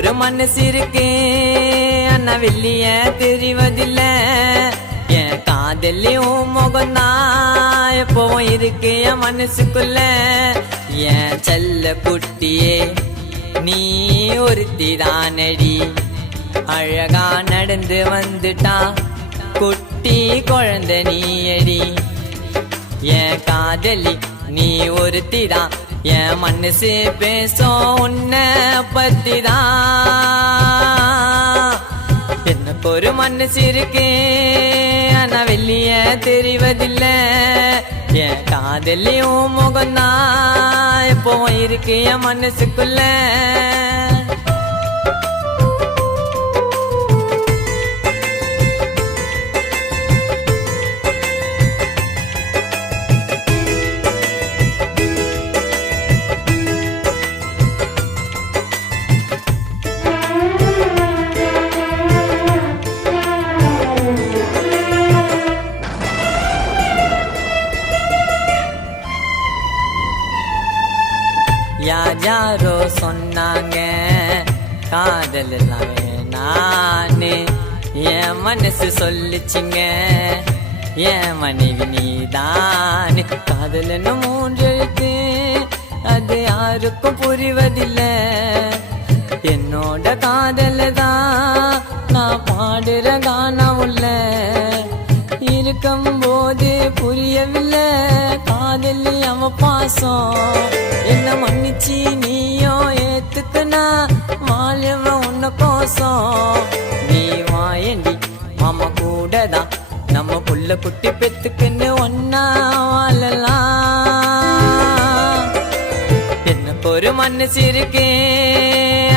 ஒரு மனசு இருக்கு ஆனா வெளிய தெரிவதில்ல என் காதலியும் முகந்தான் எப்பவும் இருக்கு என் மனசுக்குள்ள என் செல்ல குட்டியே நீ ஒருத்திதானடி அழகா நடந்து வந்துட்டா குட்டி குழந்தை நீயடி என் காதலி நீ ஒருத்திதான் என் மனசு பேசும் உன்னை பத்திதான் எனக்கு ஒரு மனசு இருக்கு ஆனா வெளிய தெரிவதில்ல என் காதலியும் முகந்தான் எப்பவும் இருக்கு என் மனசுக்குள்ள யாரோ சொன்னாங்க காதல் நானு என் மனசு சொல்லிச்சிங்க என் மனைவி நீதானு காதல்னு மூன்று எழுத்து அது யாருக்கும் புரிவதில்லை என்னோட காதல் தான் நான் பாடுற கானம் உள்ள இருக்கும் போது புரியவில்லை காதலி அவ பாசம் என்ன மன்னிச்சு நீயோ ஏத்துக்கனா வாழவ உன்ன கோசம் நீ வாயண்டி மாமா கூடதான் நம்ம புள்ள குட்டி பெத்துக்குன்னு ஒன்னா வாழலாம் எனக்கு ஒரு மனசு இருக்கு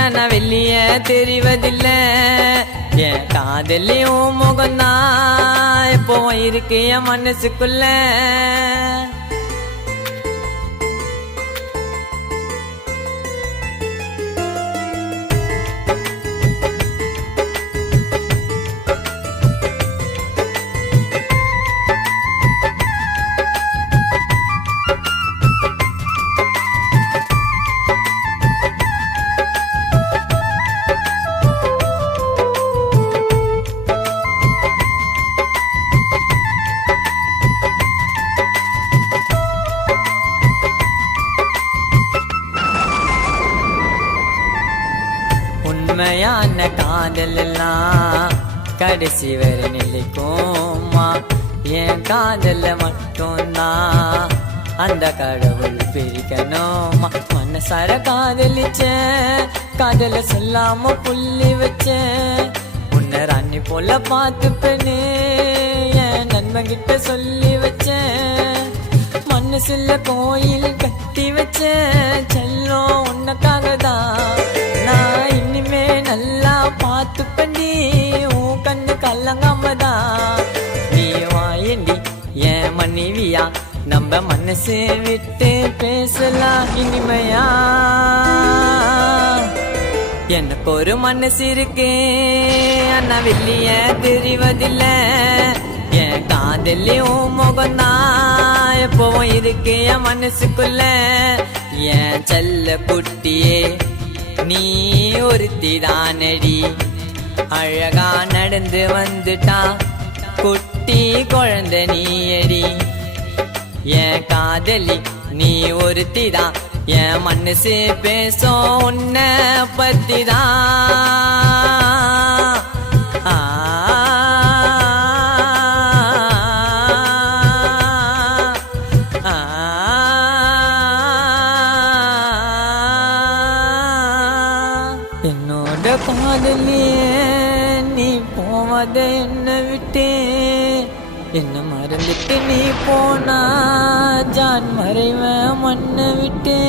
ஆனா வெளிய தெரிவதில்ல என் காதலியும் முகந்தான் எப்பவும் இருக்கு என் மனசுக்குள்ள உண்மையான காதல் எல்லாம் கடைசி வரை நிலைக்குமா என் காதல மட்டும்தான் அந்த கடவுள் பிரிக்கணுமா மனசார காதலிச்ச காதல சொல்லாம புள்ளி வச்ச உன்னை ராணி போல பார்த்துப்பேன்னு என் நண்பன் கிட்ட சொல்லி வச்ச மனசுல கோயில் கட்டி வச்ச செல்லம் உன்னக்காக தான் நான் இனிமே நல்லா பார்த்து பண்ணி உன் கண்ணு கல்லங்காமதான் நீ வாயண்டி என் மனைவியா நம்ம மனசு விட்டு பேசலாம் இனிமையா எனக்கு ஒரு மனசு இருக்கு ஆனா வெளிய தெரிவதில்ல என் காதலியும் முகந்தான் எப்பவும் இருக்கு என் மனசுக்குள்ள என் செல்ல குட்டியே நீ ஒருத்திதானடி அழகா நடந்து வந்துட்டா குட்டி குழந்தை நீயடி என் காதலி நீ ஒருத்திதான் என் மனசு பேசும் உன்னை பத்திதான் என்னோட காதலியே நீ போவத என்ன விட்டே என்ன மறந்துட்டு நீ போனா ஜான் மறைவ மண்ண விட்டே